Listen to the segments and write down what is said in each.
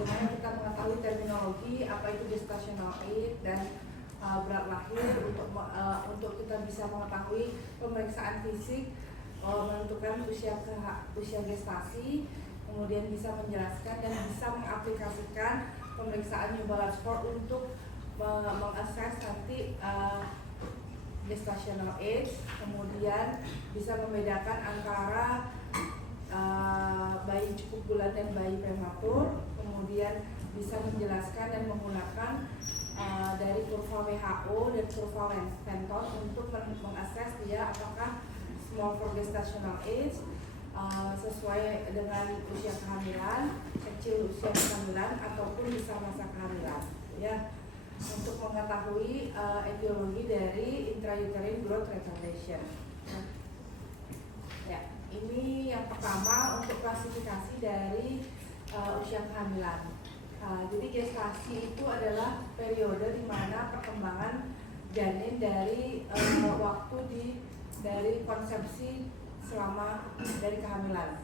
bagaimana kita mengetahui terminologi apa itu gestational age dan berat lahir untuk kita bisa mengetahui pemeriksaan fisik, menentukan usia gestasi, kemudian bisa menjelaskan dan bisa mengaplikasikan pemeriksaan New Balance Score untuk mengakses nanti gestational age, kemudian bisa membedakan antara bayi cukup bulan dan bayi prematur, kemudian bisa menjelaskan dan menggunakan dari kurva WHO dan kurva Fenton untuk mengakses dia apakah small for gestational age sesuai dengan usia kehamilan, kecil usia kehamilan ataupun bisa masa kehamilan, ya, untuk mengetahui etiologi dari intrauterine growth retardation. Ya, ini yang pertama untuk klasifikasi dari usia kehamilan. Jadi gestasi itu adalah periode di mana perkembangan janin dari waktu dari konsepsi selama dari kehamilan.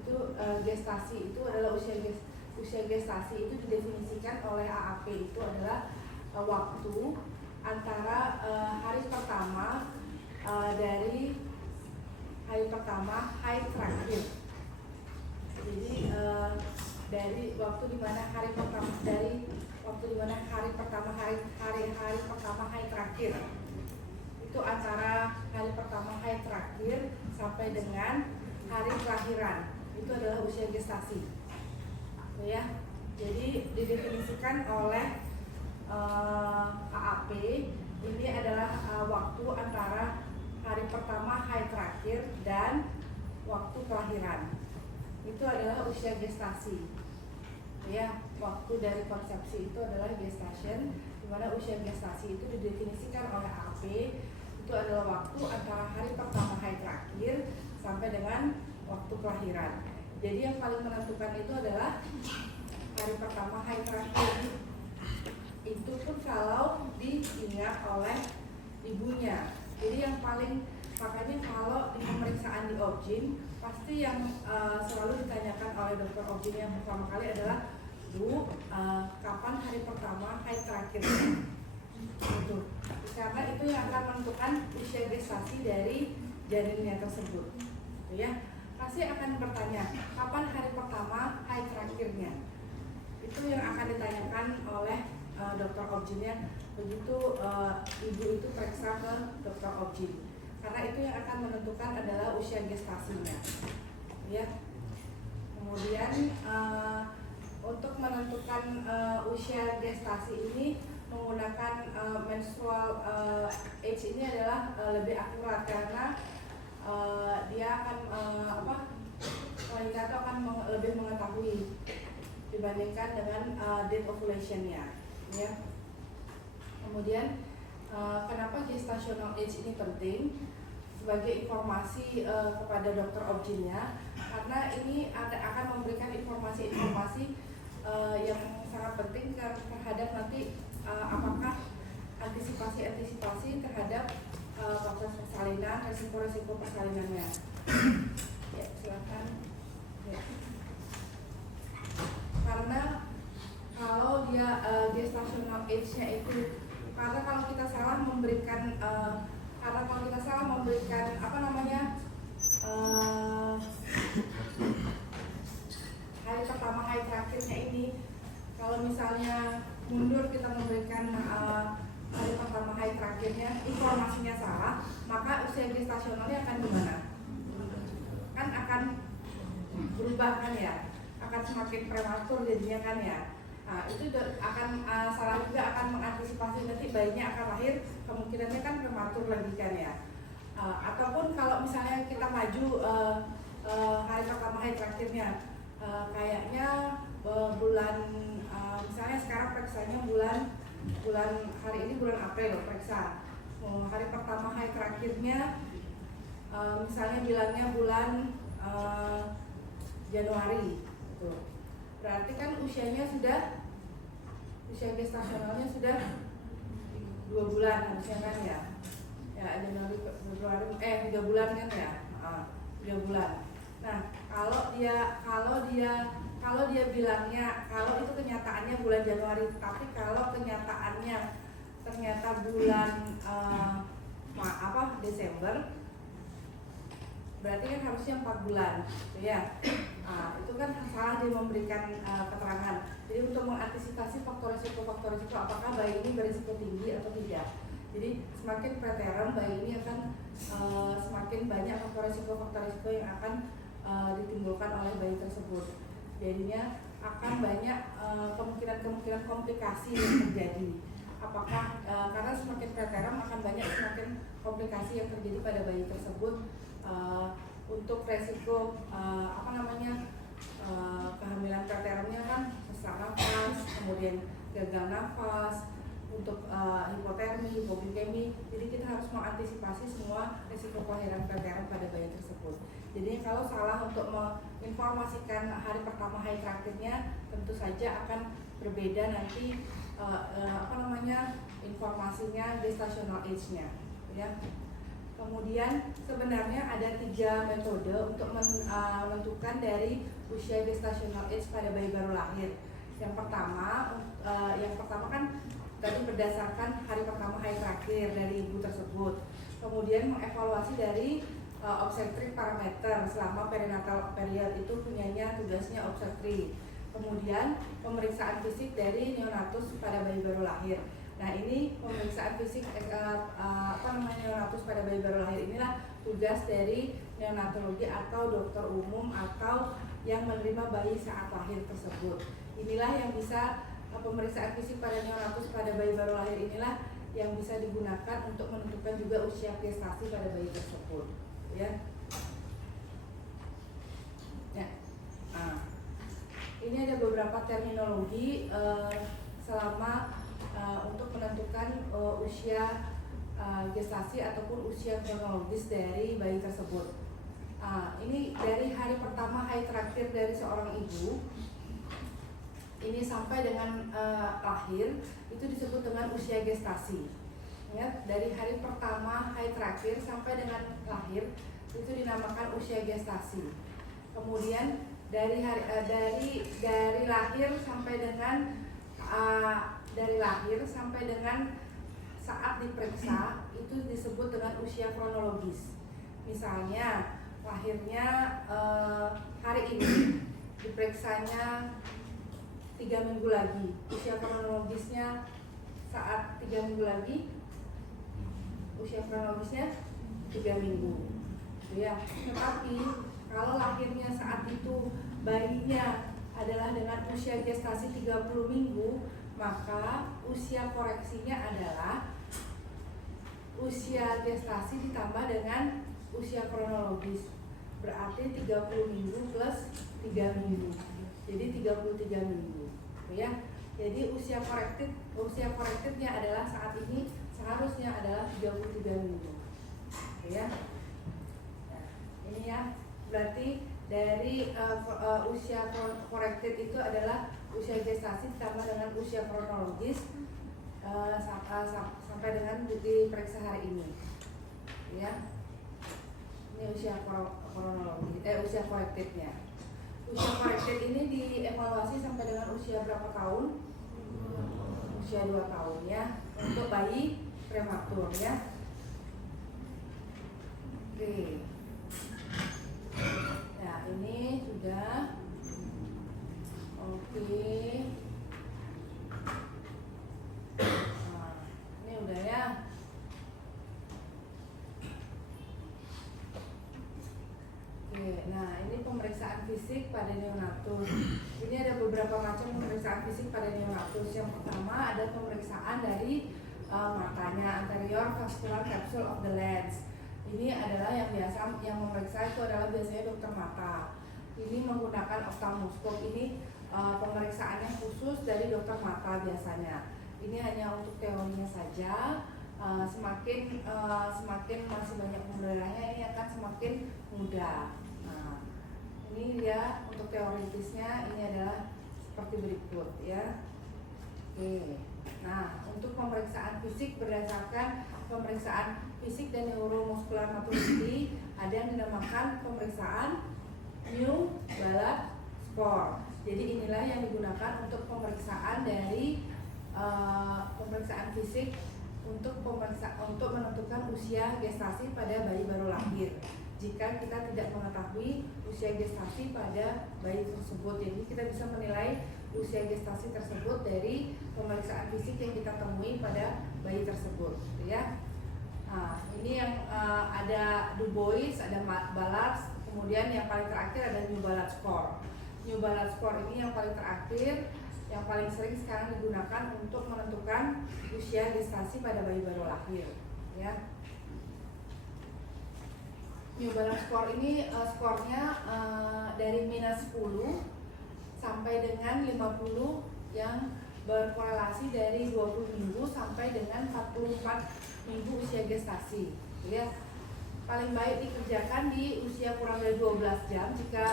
Itu gestasi itu adalah usia gestasi itu didefinisikan oleh AAP itu adalah waktu antara hari pertama dari hari pertama haid terakhir. Jadi dari waktu dimana hari pertama haid terakhir itu antara hari pertama haid terakhir sampai dengan hari kelahiran itu adalah usia gestasi, ya. Jadi didefinisikan oleh AAP ini adalah waktu antara hari pertama haid terakhir dan waktu kelahiran itu adalah usia gestasi, ya. Waktu dari konsepsi itu adalah gestation, di mana usia gestasi itu didefinisikan oleh AAP itu adalah waktu antara hari pertama haid terakhir sampai dengan waktu kelahiran. Jadi yang paling menentukan itu adalah hari pertama haid terakhir. Itu pun kalau diingat oleh ibunya. Jadi yang paling, makanya kalau di pemeriksaan di OBGYN pasti yang selalu ditanyakan oleh dokter OBGYN yang pertama kali adalah, Bu, kapan hari pertama haid terakhir? Gitu. Karena itu yang akan menentukan usia gestasi dari janinnya tersebut, ya. Pasti akan bertanya kapan hari pertama haid terakhirnya. Itu yang akan ditanyakan oleh dokter OBGYN-nya begitu ibu itu periksa ke dokter OBGYN, karena itu yang akan menentukan adalah usia gestasinya, ya. Kemudian untuk menentukan usia gestasi ini menggunakan menstrual age ini adalah lebih akurat karena dia akan wanita itu akan lebih mengetahui dibandingkan dengan date ovulation-nya, ya. Kemudian kenapa gestational age ini penting sebagai informasi kepada dokter OBGYN-nya, karena ini akan memberikan informasi-informasi yang sangat penting terhadap nanti apakah antisipasi terhadap proses persalinan, resiko-resiko persalinannya. Ya, silakan. Ya. Karena kalau dia gestational age-nya itu, karena kalau kita salah memberikan hari pertama haid terakhirnya ini, kalau misalnya mundur kita memberikan hari pertama haid terakhirnya, informasinya salah, maka usia gestasionalnya akan gimana? Kan akan berubah kan ya, akan semakin prematur jadinya kan ya. Nah, itu akan salah juga, akan mengantisipasi nanti bayinya akan lahir kemungkinannya kan prematur lagi kan ya. Ataupun kalau misalnya kita maju hari pertama haid terakhirnya, kayaknya bulan misalnya sekarang periksanya bulan hari ini bulan April periksa, hari pertama haid terakhirnya misalnya bilangnya bulan Januari gitu. Berarti kan usia gestasionalnya sudah 2 bulan harusnya kan ya. Ya, Januari, Februari, 3 bulan kan ya. 3 bulan. Nah, kalau dia kalau dia bilangnya kalau itu kenyataannya bulan Januari, tapi kalau kenyataannya ternyata bulan Desember, berarti kan harusnya 4 bulan, gitu ya. Itu kan salah dia memberikan keterangan. Jadi untuk mengantisipasi faktor risiko apakah bayi ini berisiko tinggi atau tidak. Jadi semakin preterm bayi ini akan semakin banyak faktor risiko yang akan ditimbulkan oleh bayi tersebut. Jadinya akan banyak kemungkinan komplikasi yang terjadi. Apakah karena semakin preterm akan banyak semakin komplikasi yang terjadi pada bayi tersebut. Untuk resiko kehamilan pretermnya kan sesak nafas, kemudian gagal nafas, untuk hipotermi, hipoglikemi. Jadi kita harus mengantisipasi semua risiko kelahiran preterm pada bayi tersebut. Jadi kalau salah untuk menginformasikan hari pertama high traktirnya, tentu saja akan berbeda nanti informasinya gestational age-nya, ya. Kemudian sebenarnya ada 3 metode untuk menentukan dari usia gestational age pada bayi baru lahir. Yang pertama kan tadi berdasarkan hari pertama high traktir dari ibu tersebut. Kemudian mengevaluasi dari obstetrik parameter selama perinatal period, itu punyanya tugasnya obstetrik. Kemudian pemeriksaan fisik dari neonatus pada bayi baru lahir. Nah, ini pemeriksaan fisik neonatus pada bayi baru lahir inilah tugas dari neonatologi atau dokter umum atau yang menerima bayi saat lahir tersebut. Inilah yang bisa pemeriksaan fisik pada neonatus pada bayi baru lahir inilah yang bisa digunakan untuk menentukan juga usia gestasi pada bayi tersebut, ya. Ini ada beberapa terminologi selama untuk menentukan usia gestasi ataupun usia kronologis dari bayi tersebut. Ini dari hari pertama high traktir dari seorang ibu ini sampai dengan lahir itu disebut dengan usia gestasi. Ingat, dari hari pertama high traktir sampai dengan lahir itu dinamakan usia gestasi. Kemudian dari lahir sampai dengan saat diperiksa itu disebut dengan usia kronologis. Misalnya lahirnya hari ini, diperiksanya 3 minggu lagi, usia kronologisnya saat 3 minggu lagi, usia kronologisnya 3 minggu, ya. Tetapi kalau lahirnya saat itu bayinya adalah dengan usia gestasi 30 minggu, maka usia koreksinya adalah usia gestasi ditambah dengan usia kronologis. Berarti 30 minggu plus 3 minggu. Jadi 33 minggu, ya. Jadi usia korektifnya adalah saat ini seharusnya adalah 33 minggu. Ya. Nah, ini ya. Berarti dari usia korektif itu adalah usia gestasi ditambah dengan usia kronologis sampai dengan diperiksa hari ini, ya. Ini usia usia korektifnya. Usia korektif ini dievaluasi sampai dengan usia berapa tahun? Usia 2 tahun, ya, untuk bayi prematur, ya. Oke. Nah, ini sudah. Oke. Nah, ini udah, ya. Oke, nah ini pemeriksaan fisik pada neonatus. Ini ada beberapa macam pemeriksaan fisik pada neonatus. Yang pertama ada pemeriksaan dari matanya, anterior vascular capsule of the lens. Ini adalah yang memeriksa itu adalah biasanya dokter mata. Ini menggunakan ophthalmoscope. Ini pemeriksaannya khusus dari dokter mata biasanya. Ini hanya untuk teorinya saja. Semakin masih banyak pembelajarannya, ini akan semakin mudah. Nah, ini dia untuk teoritisnya, ini adalah seperti berikut, ya. Oke. Nah, untuk pemeriksaan fisik berdasarkan pemeriksaan fisik dan neuromuscular maturity ada yang dinamakan pemeriksaan New Ballard score. Jadi inilah yang digunakan untuk pemeriksaan dari pemeriksaan fisik untuk menentukan usia gestasi pada bayi baru lahir. Jika kita tidak mengetahui usia gestasi pada bayi tersebut, jadi kita bisa menilai usia gestasi tersebut dari pemeriksaan fisik yang kita temui pada bayi tersebut, ya. Nah, ini yang ada Du Bois, ada Ballard, kemudian yang paling terakhir ada New Ballard Score. New Ballard Score ini yang paling terakhir, yang paling sering sekarang digunakan untuk menentukan usia gestasi pada bayi baru lahir, ya. New Ballard Score ini skornya dari minus 10 sampai dengan 50 yang berkorelasi dari 20 minggu sampai dengan 44 minggu usia gestasi, ya. Paling baik dikerjakan di usia kurang dari 12 jam jika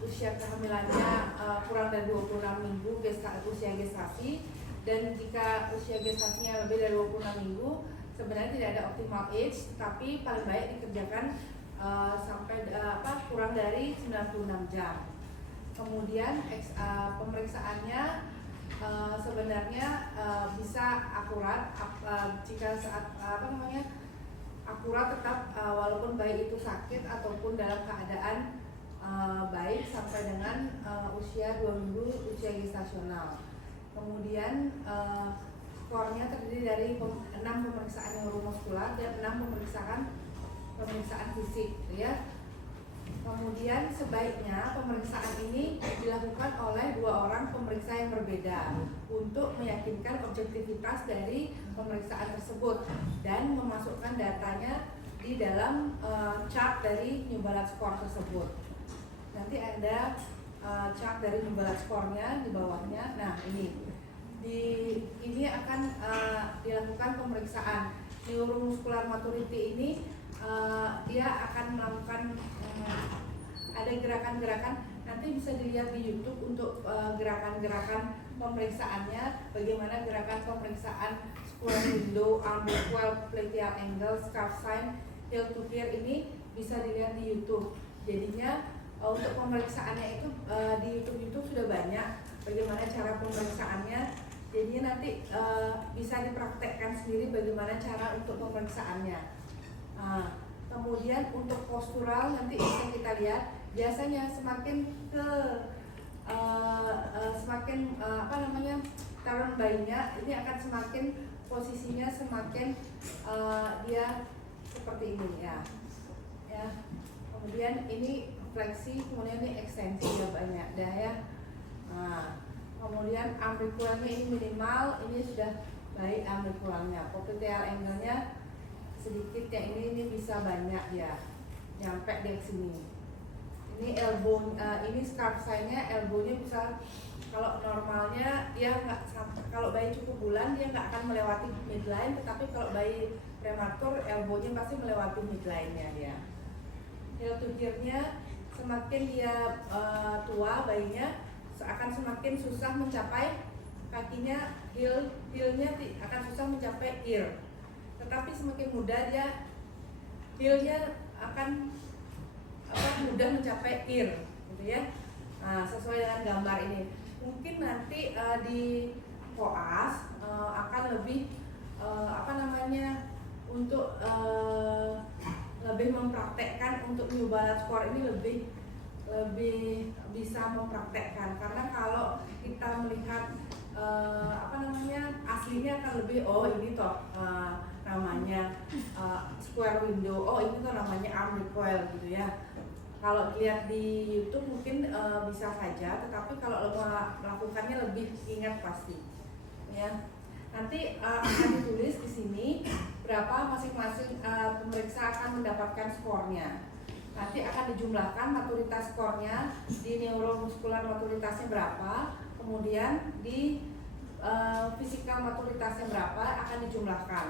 usia kehamilannya kurang dari 26 minggu usia gestasi, dan jika usia gestasinya lebih dari 26 minggu sebenarnya tidak ada optimal age, tapi paling baik dikerjakan sampai kurang dari 96 jam. Kemudian pemeriksaannya sebenarnya bisa akurat jika saat akurat tetap walaupun bayi itu sakit ataupun dalam keadaan baik sampai dengan usia 2 minggu usia gestasional. Kemudian skornya terdiri dari 6 pemeriksaan neuromuskular dan 6 pemeriksaan fisik, ya. Kemudian sebaiknya pemeriksaan ini dilakukan oleh 2 orang pemeriksa yang berbeda untuk meyakinkan objektivitas dari pemeriksaan tersebut dan memasukkan datanya di dalam chart dari New Ballard Score tersebut. Nanti ada chart dari New Ballard Score-nya di bawahnya. Nah, ini akan dilakukan pemeriksaan neuromuscular maturity ini. Dia akan melakukan ada gerakan-gerakan, nanti bisa dilihat di YouTube untuk gerakan-gerakan pemeriksaannya, bagaimana gerakan pemeriksaan square window, arm recoil, platelet angle, scarf sign, heel to ear ini bisa dilihat di YouTube. Jadinya untuk pemeriksaannya itu di YouTube sudah banyak bagaimana cara pemeriksaannya. Jadinya nanti bisa dipraktekkan sendiri bagaimana cara untuk pemeriksaannya. Kemudian untuk postural nanti bisa kita lihat, biasanya semakin taruhan bayinya ini akan semakin posisinya semakin dia seperti ini, ya. Kemudian ini fleksi, kemudian ini ekstensi, ya banyak dah, ya. Kemudian arm recoil-nya ini minimal, ini sudah baik arm recoil-nya. Popliteal angle-nya sedikit, ya, ini bisa banyak, ya, nyampe di sini. Ini elbow, ini scarf sign-nya, elbow-nya bisa, kalau normalnya dia nggak, kalau bayi cukup bulan dia nggak akan melewati midline, tetapi kalau bayi prematur elbow-nya pasti melewati midline-nya dia. Heel to ear-nya semakin dia tua bayinya akan semakin susah mencapai kakinya, heel-nya akan susah mencapai ear. Tetapi semakin muda dia heel-nya akan mudah mencapai ear, gitu, ya. Nah, sesuai dengan gambar ini. Mungkin nanti di koas akan lebih untuk lebih mempraktekkan untuk New Ballard Score ini lebih bisa mempraktekkan, karena kalau kita melihat aslinya akan lebih ini toh namanya square window, ini tuh namanya arm recoil, gitu, ya. Kalau dilihat di YouTube mungkin bisa saja, tetapi kalau melakukannya lebih ingat pasti, ya. Nanti akan ditulis di sini berapa masing-masing pemeriksa akan mendapatkan skornya. Nanti akan dijumlahkan maturitas skornya, di neuromuskular maturitasnya berapa, kemudian di fisikal maturitasnya berapa akan dijumlahkan.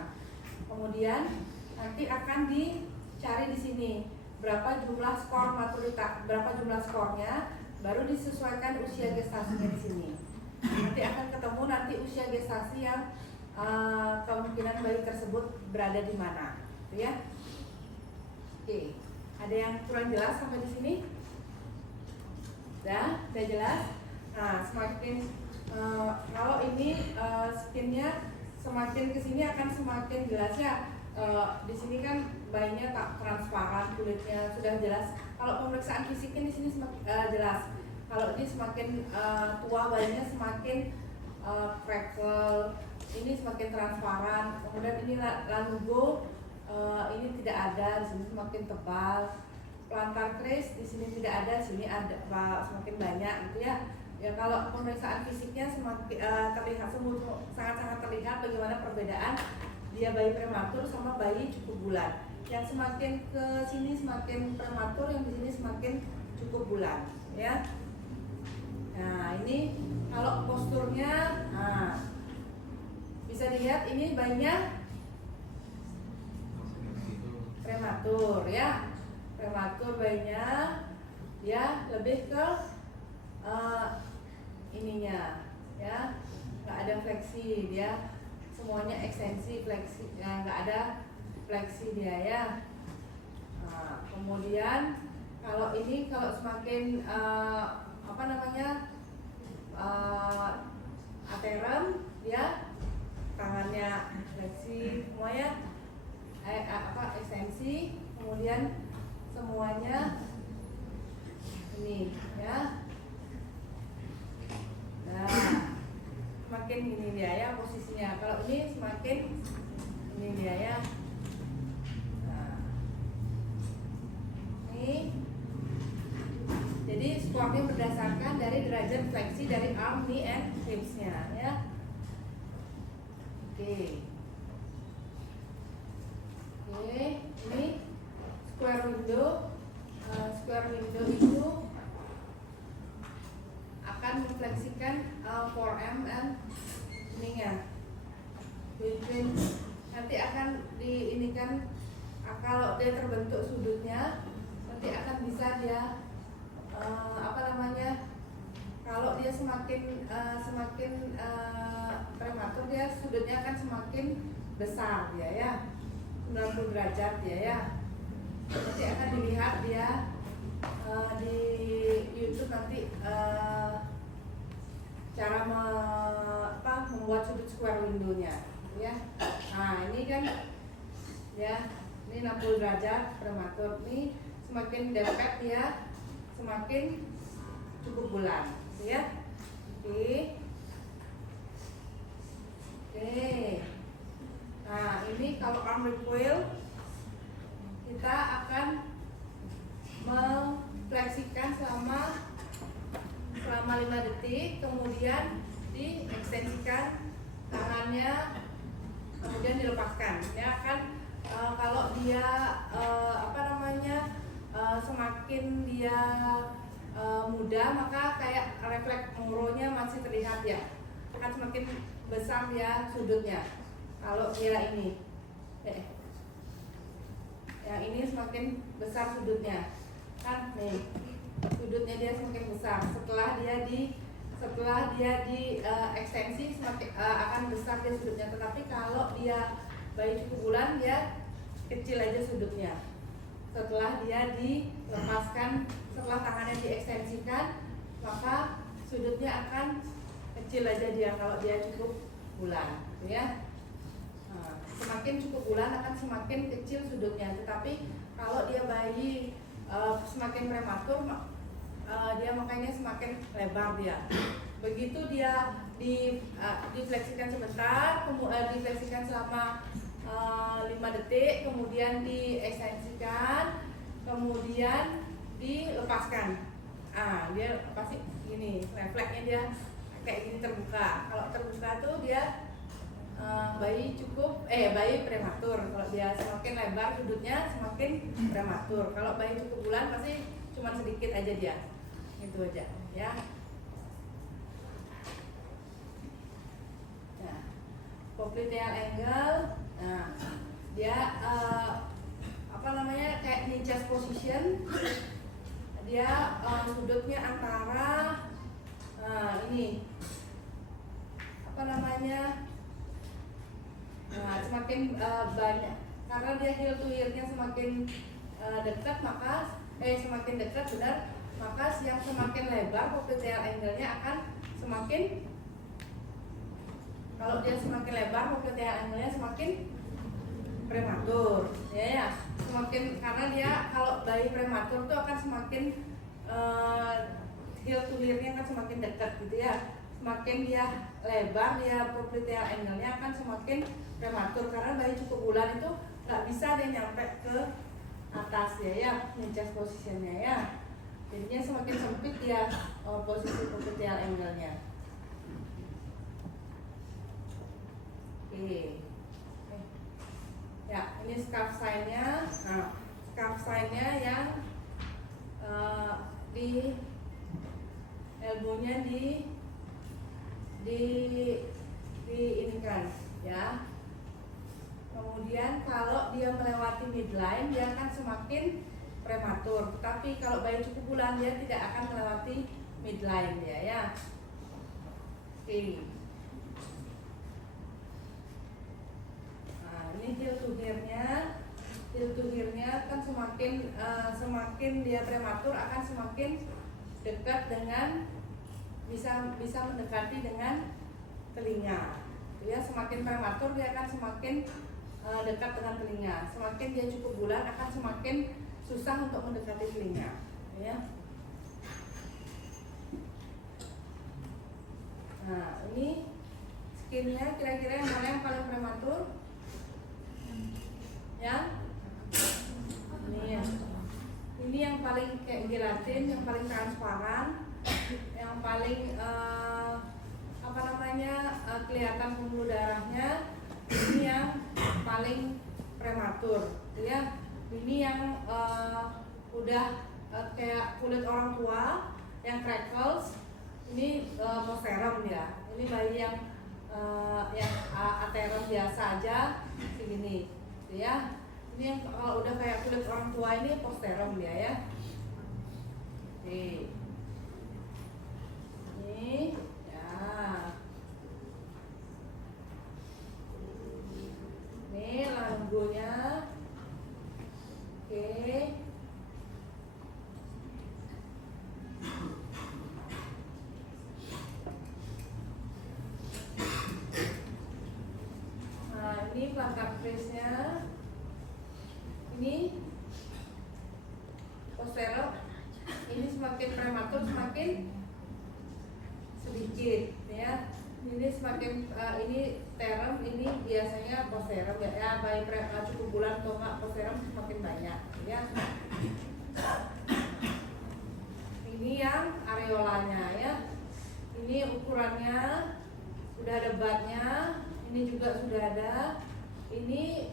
Kemudian nanti akan dicari di sini berapa jumlah skor maturitas, berapa jumlah skornya, baru disesuaikan usia gestasinya di sini. Nanti akan ketemu nanti usia gestasi yang kemungkinan bayi tersebut berada di mana, gitu, ya. Oke, ada yang kurang jelas sampai di sini? Udah jelas. Nah, semakin kalau ini skinnya semakin kesini akan semakin jelas ya. Di sini kan bayinya tak transparan, kulitnya sudah jelas. Kalau pemeriksaan fisiknya di sini semakin jelas. Kalau ini semakin tua bayinya semakin freckle, ini semakin transparan. Kemudian ini lanugo ini tidak ada, di sini semakin tebal. Plantar crease di sini tidak ada, di sini ada semakin banyak gitu ya. Ya kalau pemeriksaan fisiknya semakin terlihat sangat-sangat terlihat bagaimana perbedaan dia bayi prematur sama bayi cukup bulan. Yang semakin ke sini semakin prematur, yang di sini semakin cukup bulan, ya. Nah, ini kalau posturnya, bisa dilihat ini bayinya prematur, ya. Prematur bayinya, ya lebih ke ininya, ya, nggak ada fleksi dia, semuanya ekstensi fleksi, ya, nggak ada fleksi dia ya. Nah, kemudian kalau ini kalau semakin ateram ya, tangannya fleksi semuanya ekstensi, kemudian semuanya ini ya. Nah, semakin ini dia ya posisinya. Kalau ini semakin ini dia ya. Nah, ini jadi squatnya berdasarkan dari derajat fleksi dari arm, knee, and hips-nya ya. Oke, ini square window. Square window itu akan mengfleksikan forearm and knee-nya. Between nanti akan diinikan, kalau dia terbentuk sudutnya nanti akan bisa dia kalau dia semakin prematur, dia sudutnya akan semakin besar dia ya, 90 derajat dia ya. Nanti akan dilihat dia di YouTube nanti cara membuat sudut square window-nya ya. Nah, ini kan ya, ini 60 derajat prematur. Ini semakin depet dia semakin cukup bulan ya. Oke. Nah, ini kalau arm recoil kita akan mengfleksikan selama 5 detik, kemudian diekstensikan tangannya, kemudian dilepaskan ya kan. Kalau dia semakin dia muda, maka kayak refleks moronya masih terlihat ya, akan semakin besar ya sudutnya. Kalau dia ini yang ini semakin besar sudutnya kan, nih sudutnya dia semakin besar. Setelah dia di ekstensi semakin akan besar dia sudutnya. Tetapi kalau dia bayi cukup bulan, dia kecil aja sudutnya. Setelah dia dilepaskan, setelah tangannya diekstensikan, maka sudutnya akan kecil aja dia kalau dia cukup bulan, ya. Nah, semakin cukup bulan akan semakin kecil sudutnya. Tetapi kalau dia bayi semakin prematur, dia makanya semakin lebar dia. Begitu dia difleksikan sebentar, difleksikan selama 5 detik, kemudian diekstensikan, kemudian dilepaskan. Dia pasti gini, refleksnya dia kayak gini terbuka. Kalau terbuka tuh dia bayi prematur. Kalau dia semakin lebar sudutnya semakin prematur. Kalau bayi cukup bulan pasti cuma sedikit aja dia. Itu aja ya. Nah, popliteal angle. Nah, dia kayak ninja position. Dia sudutnya antara ini semakin banyak, karena dia heel to ear-nya semakin dekat, maka semakin dekat benar, maka yang semakin lebar popliteal angle-nya akan semakin, kalau dia semakin lebar popliteal angle-nya semakin prematur, ya. Semakin, karena dia kalau bayi prematur itu akan semakin heel to ear-nya akan semakin dekat gitu ya. Semakin dia lebar, dia popliteal angle-nya akan semakin prematur, karena bayi cukup bulan itu nggak bisa dia nyampe ke atas ya, chest positionnya ya. Jadinya semakin sempit dia posisi popliteal angle-nya. Oke. Ya, ini scarf sign-nya. Nah, scarf sign-nya yang di elbow-nya di ini kan ya. Kemudian kalau dia melewati midline dia akan semakin prematur. Tapi kalau bayi cukup bulan dia tidak akan melewati midline ya. Oke. Nah, ini heel to ear-nya. Heel to ear-nya kan semakin dia prematur akan semakin dekat dengan bisa mendekati dengan telinga. Ya, semakin prematur dia akan semakin dekat dengan telinga. Semakin dia cukup bulan akan semakin susah untuk mendekati telinga. Ya. Nah, ini skinnya kira-kira yang mana yang paling prematur? Ya. Ini yang paling kayak gelatin, yang paling transparan, yang paling kelihatan pembuluh darahnya. Ini yang paling prematur, ya. Ini yang udah kayak kulit orang tua, yang crackles. Ini posterum ya. Ini bayi yang aterum biasa aja segini, ya. Ini yang kalau udah kayak kulit orang tua ini posterum dia ya. Oke. Ini ya. Ini laryngonya. Oke. Nah, ini plantar face-nya. Ini posterum. Ini semakin prematur semakin sedikit ya. Ini semakin ini terum, ini biasanya posterum ya, bayi cukup bulan atau enggak posterum semakin banyak ya. Ini yang areolanya ya. Ini ukurannya sudah ada batnya, ini juga sudah ada. Ini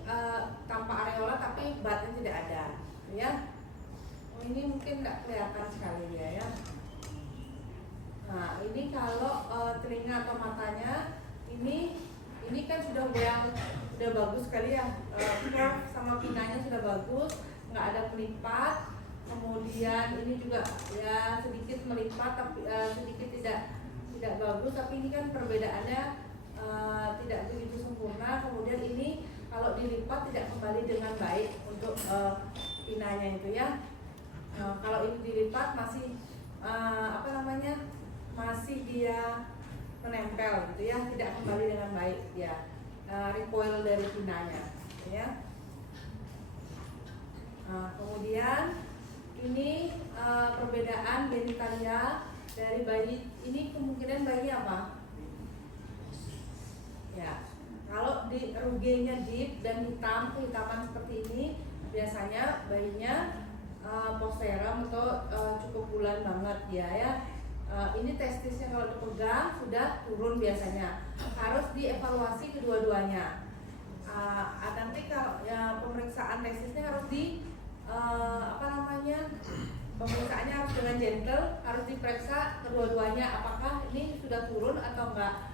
tanpa areola tapi batnya tidak ada ya. Ini mungkin nggak kelihatan sekali ya. Nah, ini kalau telinga atau matanya ini kan sudah bagus sekali ya. Curve sama pinanya sudah bagus, nggak ada melipat. Kemudian ini juga ya sedikit melipat tapi sedikit tidak bagus. Tapi ini kan perbedaannya tidak begitu sempurna. Kemudian ini kalau dilipat tidak kembali dengan baik untuk pinanya itu ya. Kalau ini dilipat masih masih dia menempel gitu ya, tidak kembali dengan baik ya, recoil dari pinanya ya. Kemudian ini perbedaan genitalia dari bayi ini, kemungkinan bayi apa ya. Kalau di rugenya deep dan hitam, kehitaman seperti ini biasanya bayinya posterum atau cukup bulan banget ya. Ini testisnya kalau dipegang sudah turun biasanya. Harus dievaluasi kedua-duanya. Nanti kalau ya, pemeriksaan testisnya harus pemeriksaannya harus dengan gentle, harus diperiksa kedua-duanya apakah ini sudah turun atau enggak.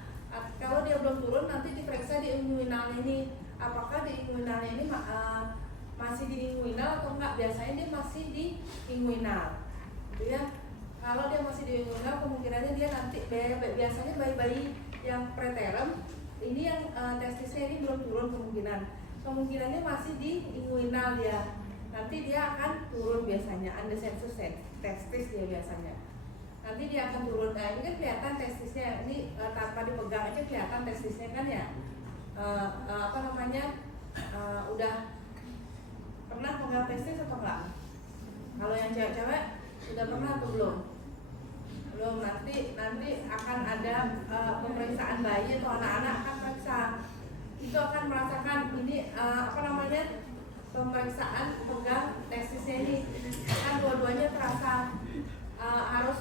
Kalau dia belum turun nanti diperiksa di inguinalnya ini, apakah di inguinalnya ini masih di inguinal atau enggak. Biasanya dia masih di inguinal gitu ya. Kalau dia masih di inguinal kemungkinannya dia nanti biasanya bayi-bayi yang preterm ini yang testisnya ini belum turun, kemungkinannya masih di inguinal ya. nanti dia akan turun biasanya, undesensus testis dia biasanya. Nanti dia akan turun. Nah ini kan kelihatan testisnya, ini tanpa dipegang aja kelihatan testisnya kan ya. Udah pernah pegang testis atau enggak? Kalau yang cewek-cewek sudah pernah atau belum? Belum. Nanti akan ada pemeriksaan bayi atau anak-anak akan periksa. Itu akan merasakan ini pemeriksaan pegang testisnya ini kan dua-duanya terasa, harus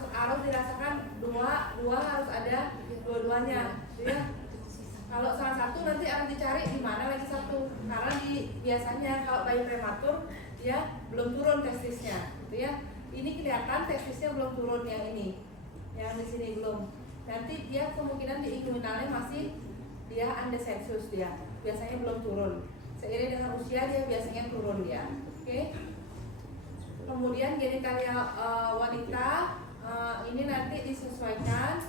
dirasakan dua harus ada dua-duanya, ya. Kalau salah satu nanti akan dicari di mana lagi satu, karena biasanya kalau bayi prematur dia belum turun testisnya, gitu ya. Ini kelihatan testisnya belum turun yang ini, yang di sini belum. Nanti dia kemungkinan di inguinalnya masih dia undesensus dia, biasanya belum turun. Seiring dengan usia dia biasanya turun dia. Oke. Kemudian genitalia wanita ini nanti disesuaikan.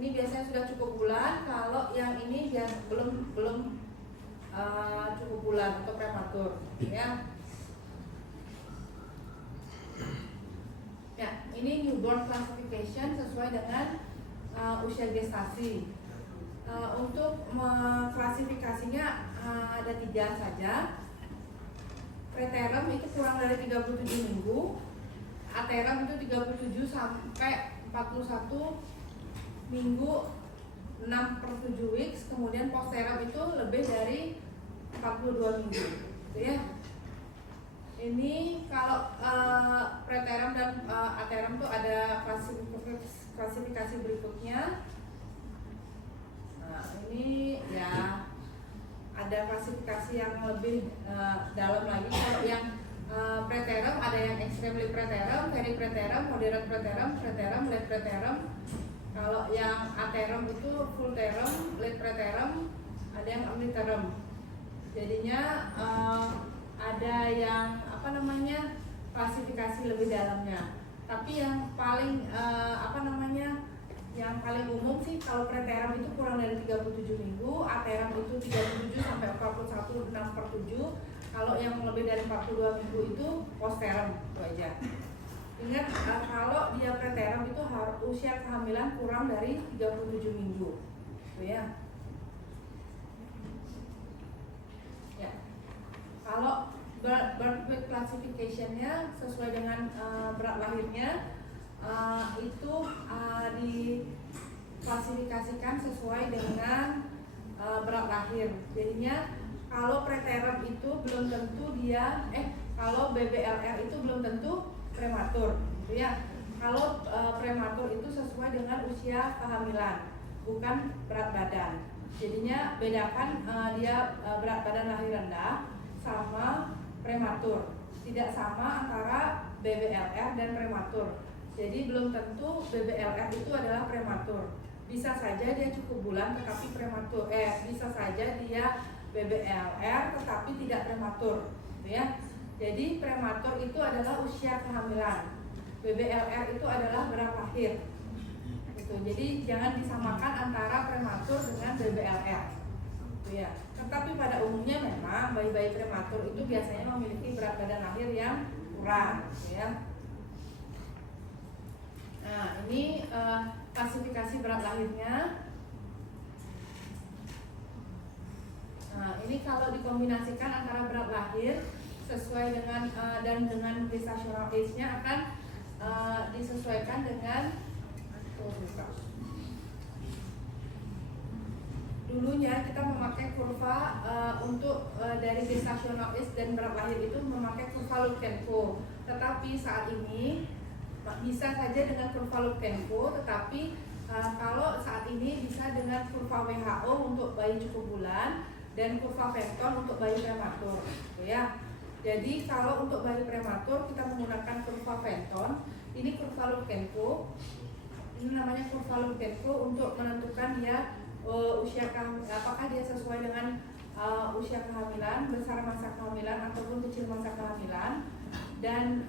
Ini biasanya sudah cukup bulan. Kalau yang ini belum cukup bulan untuk prematur, ya. Ya, ini newborn classification sesuai dengan usia gestasi. Untuk klasifikasinya ada 3 saja. Preterm itu kurang dari 37 minggu, aterm itu 37 sampai 41 minggu 6/7 weeks, kemudian posterm itu lebih dari 42 minggu, gitu ya. Ini kalau preterm dan aterm itu ada klasifikasi berikutnya. Nah, ini ya ada klasifikasi yang lebih dalam lagi. Kalau yang preterm ada yang extremely preterm, very preterm, moderate preterm, preterm, late preterm. Kalau yang aterm itu full term, late preterm, ada yang early term. Jadinya ada yang klasifikasi lebih dalamnya. Tapi yang paling yang paling umum sih kalau preterm itu kurang dari 37 minggu, aterm itu 37 sampai 41 6/7. Kalau yang lebih dari 42 minggu itu posterm, itu aja. Ingat kalau dia preterm itu harus usia kehamilan kurang dari 37 minggu. Gitu ya. Ya. Kalau birth weight classification-nya sesuai dengan berat lahirnya, itu diklasifikasikan sesuai dengan berat lahir. Jadinya kalau preterm itu belum tentu dia kalau BBLR itu belum tentu prematur, gitu ya. Kalau prematur itu sesuai dengan usia kehamilan, bukan berat badan. Jadinya bedakan dia berat badan lahir rendah sama prematur. Tidak sama antara BBLR dan prematur. Jadi belum tentu BBLR itu adalah prematur. Bisa saja dia cukup bulan tetapi prematur. Bisa saja dia BBLR tetapi tidak prematur, gitu ya. Jadi prematur itu adalah usia kehamilan. BBLR itu adalah berat lahir. Gitu. Jadi jangan disamakan antara prematur dengan BBLR. Gitu ya. Tetapi pada umumnya memang bayi-bayi prematur itu biasanya memiliki berat badan lahir yang kurang, gitu ya. Nah, ini klasifikasi berat lahirnya. Nah, ini kalau dikombinasikan antara berat lahir sesuai dengan dan dengan gestational age-nya akan disesuaikan dengan dulunya kita memakai kurva untuk dari gestational age dan berat lahir itu memakai kurva Luktenko. Tetapi saat ini bisa saja dengan kurva Luktenko, tetapi kalau saat ini bisa dengan kurva WHO untuk bayi cukup bulan dan kurva Fenton untuk bayi prematur, gitu ya. Jadi kalau untuk bayi prematur kita menggunakan kurva Fenton, ini kurva Luktenko. Ini namanya kurva Luktenko untuk menentukan dia usia apakah dia sesuai dengan usia kehamilan, besar masa kehamilan ataupun kecil masa kehamilan. Dan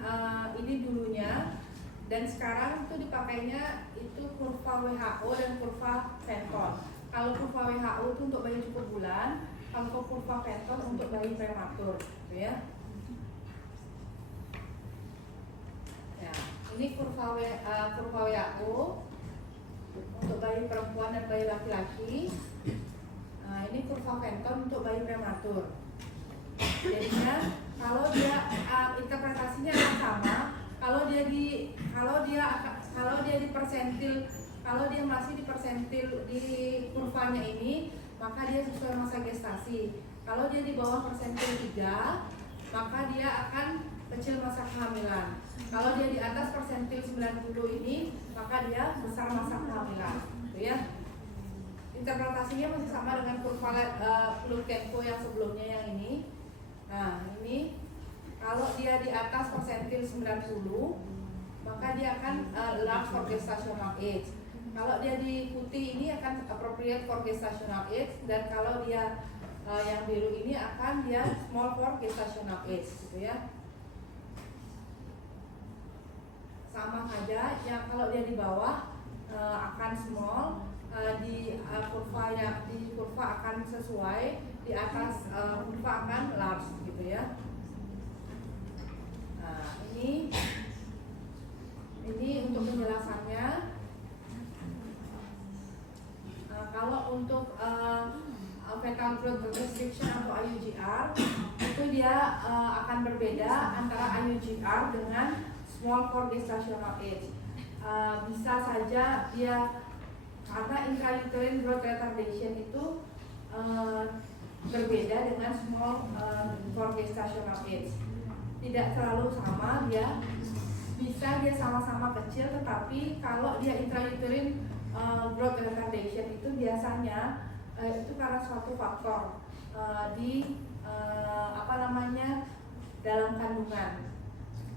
ini dulunya, dan sekarang itu dipakainya itu kurva WHO dan kurva Fenton. Kalau kurva WHO itu untuk bayi cukup bulan, kalau kurva Fenton untuk bayi prematur, gitu ya. Ini kurva WHO untuk bayi perempuan dan bayi laki-laki. Nah, ini kurva Fenton untuk bayi prematur. Jadinya kalau dia interpretasinya akan sama, kalau dia di persentil, kalau dia masih di persentil di kurvanya ini, maka dia sesuai masa gestasi. Kalau dia di bawah persentil 3, maka dia akan kecil masa kehamilan. Kalau dia di atas persentil 90 ini, maka dia besar masa kehamilan, gitu ya. Interpretasinya masih sama dengan kurva Lukenko yang sebelumnya yang ini. Nah, ini kalau dia di atas persentil 90, maka dia akan large for gestational age. Kalau dia di putih ini akan appropriate for gestational age, dan kalau dia yang biru ini akan dia small for gestational age, gitu ya. Sama saja, yang kalau dia di bawah akan small, di kurva akan sesuai, di atas kurva akan large, gitu ya. Nah, ini untuk penjelasannya. Kalau untuk fetal growth restriction atau IUGR, itu dia akan berbeda antara IUGR dengan small for gestational age. Bisa saja dia, karena intrauterine growth retardation itu berbeda dengan small for gestational age. Tidak terlalu sama, dia bisa dia sama-sama kecil, tetapi kalau dia intrauterine growth retardation itu biasanya itu karena suatu faktor di dalam kandungan.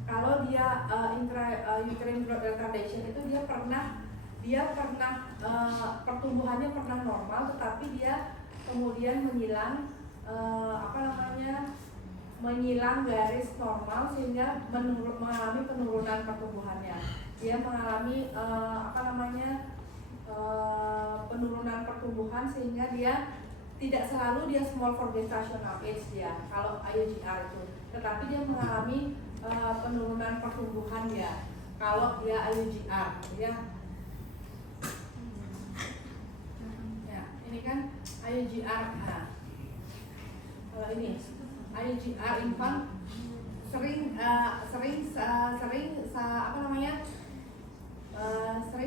Kalau dia intrauterine growth retardation itu dia pernah pertumbuhannya pernah normal, tetapi dia kemudian menyilang garis normal sehingga mengalami penurunan pertumbuhannya. Dia mengalami penurunan pertumbuhan sehingga dia tidak selalu dia small for gestational age dia kalau IUGR itu, tetapi dia mengalami penurunan pertumbuhan dia kalau dia IUGR, ya. Ya, ini kan IUGR. Nah, kalau ini IUGR infant sering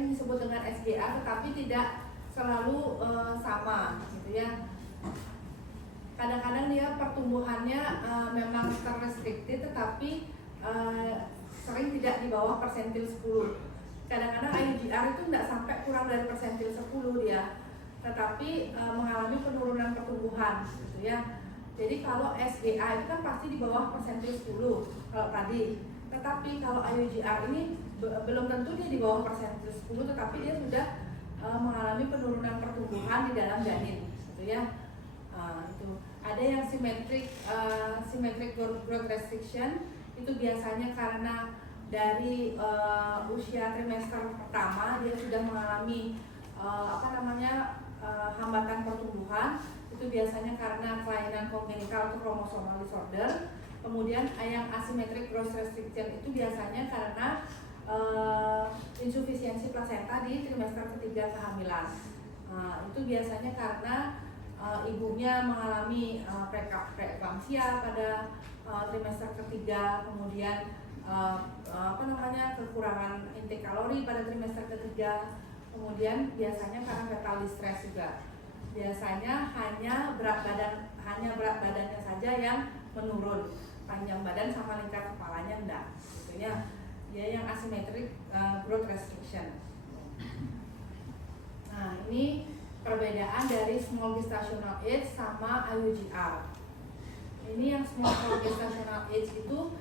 disebut dengan SGA, tetapi tidak selalu sama, gitu ya. Kadang-kadang dia pertumbuhannya memang terrestricted, tetapi sering tidak di bawah persentil 10. Kadang-kadang IUGR itu tidak sampai kurang dari persentil 10 dia, tetapi mengalami penurunan pertumbuhan, gitu ya. Jadi kalau SGA itu kan pasti di bawah persentil 10 kalau tadi. Tetapi kalau IUGR ini belum tentu dia di bawah persentil 10, tetapi dia sudah mengalami penurunan pertumbuhan di dalam janin, gitu ya. Itu ada yang symmetric growth restriction, itu biasanya karena dari usia trimester pertama dia sudah mengalami hambatan pertumbuhan. Itu biasanya karena kelainan kongenital atau chromosomal disorder. Kemudian yang asymmetric growth restriction itu biasanya karena insufisiensi plasenta di trimester ketiga kehamilan. Itu biasanya karena ibunya mengalami preeklamsia pada trimester ketiga, kemudian kekurangan intake kalori pada trimester ketiga, kemudian biasanya karena fetal distress juga. Biasanya hanya berat badannya saja yang menurun, panjang badan sama lingkar kepalanya enggak, gitu ya. Dia yang asymmetric growth restriction. Nah, ini perbedaan dari small gestational age sama IUGR. Ini yang small for gestational age itu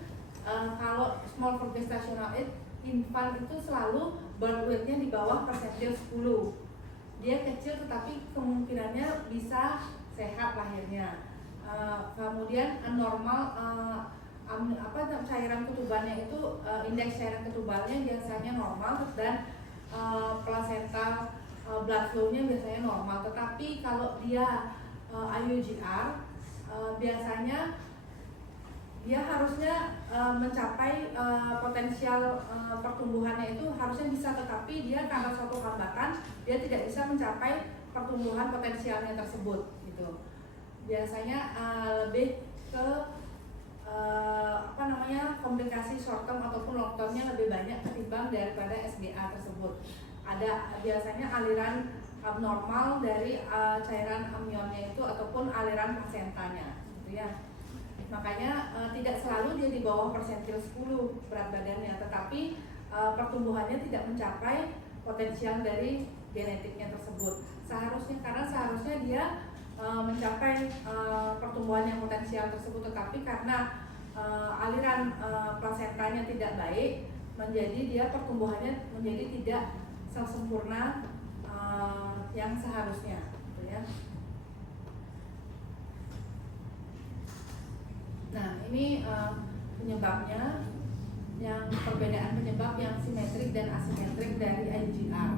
kalau small for gestational age, infant itu selalu birth weight-nya di bawah persentil 10. Dia kecil tetapi kemungkinannya bisa sehat lahirnya. Kemudian normal cairan ketubannya itu indeks cairan ketubannya biasanya normal, dan plasenta blood flow-nya biasanya normal. Tetapi kalau dia IUGR biasanya dia harusnya mencapai potensial pertumbuhannya itu harusnya bisa, tetapi dia karena suatu hambatan dia tidak bisa mencapai pertumbuhan potensialnya tersebut gitu. Biasanya lebih ke komplikasi short term ataupun long termnya lebih banyak ketimbang daripada SGA tersebut. Ada biasanya aliran abnormal dari cairan amnionnya itu ataupun aliran plasentanya gitu ya. Makanya tidak selalu dia di bawah persentil 10 berat badannya, tetapi pertumbuhannya tidak mencapai potensial dari genetiknya tersebut. Seharusnya dia mencapai pertumbuhan yang potensial tersebut, tetapi karena aliran plasentanya tidak baik, menjadi dia pertumbuhannya menjadi tidak sempurna yang seharusnya, gitu ya. Nah, ini penyebabnya, yang perbedaan penyebab yang simetrik dan asimetrik dari IGR.